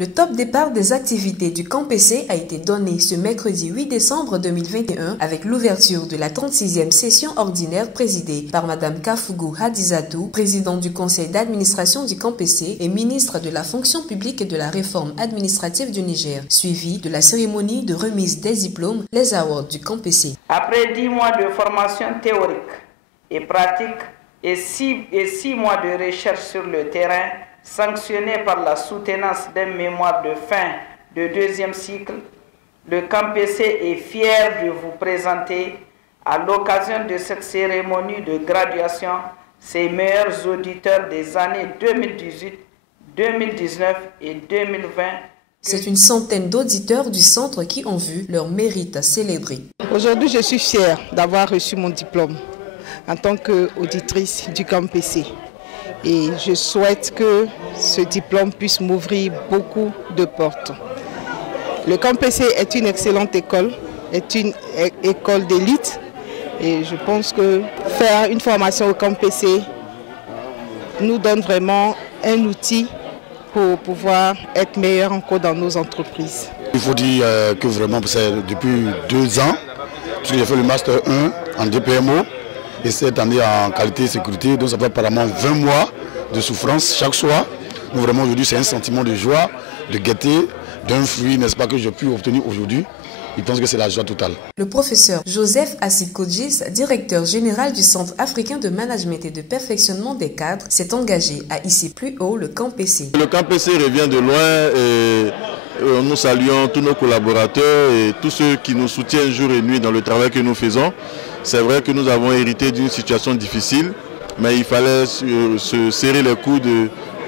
Le top départ des activités du Camp PC a été donné ce mercredi 8 décembre 2021 avec l'ouverture de la 36e session ordinaire présidée par Mme Kafougou Hadizatou, présidente du conseil d'administration du Camp PC et ministre de la fonction publique et de la réforme administrative du Niger, suivie de la cérémonie de remise des diplômes, les awards du Camp PC. Après 10 mois de formation théorique et pratique et 6 mois de recherche sur le terrain, sanctionné par la soutenance d'un mémoire de fin de deuxième cycle, le Camp PC est fier de vous présenter, à l'occasion de cette cérémonie de graduation, ses meilleurs auditeurs des années 2018, 2019 et 2020. C'est une centaine d'auditeurs du centre qui ont vu leur mérite célébré. Aujourd'hui, je suis fière d'avoir reçu mon diplôme en tant qu'auditrice du Camp PC. Et je souhaite que ce diplôme puisse m'ouvrir beaucoup de portes. Le Camp PC est une excellente école, est une école d'élite. Et je pense que faire une formation au Camp PC nous donne vraiment un outil pour pouvoir être meilleur encore dans nos entreprises. Il faut dire que vraiment, c'est depuis 2 ans, parce que j'ai fait le Master 1 en DPMO et cette année en qualité et sécurité, donc ça fait apparemment 20 mois de souffrance chaque soir. Donc vraiment aujourd'hui c'est un sentiment de joie, de gaieté, d'un fruit, n'est-ce pas, que j'ai pu obtenir aujourd'hui. Je pense que c'est la joie totale. Le professeur Joseph Assis-Kodjis, directeur général du Centre africain de management et de perfectionnement des cadres, s'est engagé à hisser plus haut le Camp PC. Le Camp PC revient de loin et nous saluons tous nos collaborateurs et tous ceux qui nous soutiennent jour et nuit dans le travail que nous faisons. C'est vrai que nous avons hérité d'une situation difficile, mais il fallait se serrer les coudes,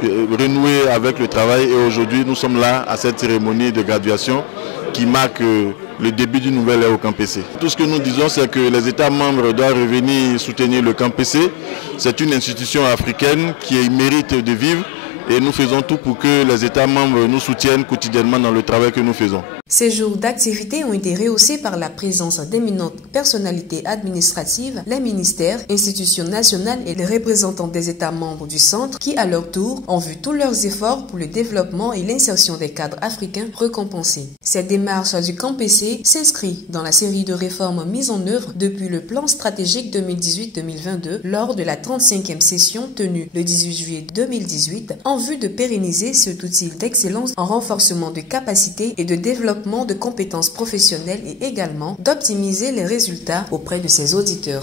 renouer avec le travail et aujourd'hui nous sommes là à cette cérémonie de graduation qui marque le début d'une nouvelle ère au Camp PC. Tout ce que nous disons, c'est que les États membres doivent revenir soutenir le Camp PC. C'est une institution africaine qui mérite de vivre et nous faisons tout pour que les États membres nous soutiennent quotidiennement dans le travail que nous faisons. Ces jours d'activité ont été rehaussés par la présence d'éminentes personnalités administratives, les ministères, institutions nationales et les représentants des États membres du centre qui, à leur tour, ont vu tous leurs efforts pour le développement et l'insertion des cadres africains récompensés. Cette démarche du Camp PC s'inscrit dans la série de réformes mises en œuvre depuis le plan stratégique 2018-2022 lors de la 35e session tenue le 18 juillet 2018 en vue de pérenniser cet outil d'excellence en renforcement de capacités et de développement de compétences professionnelles et également d'optimiser les résultats auprès de ses auditeurs.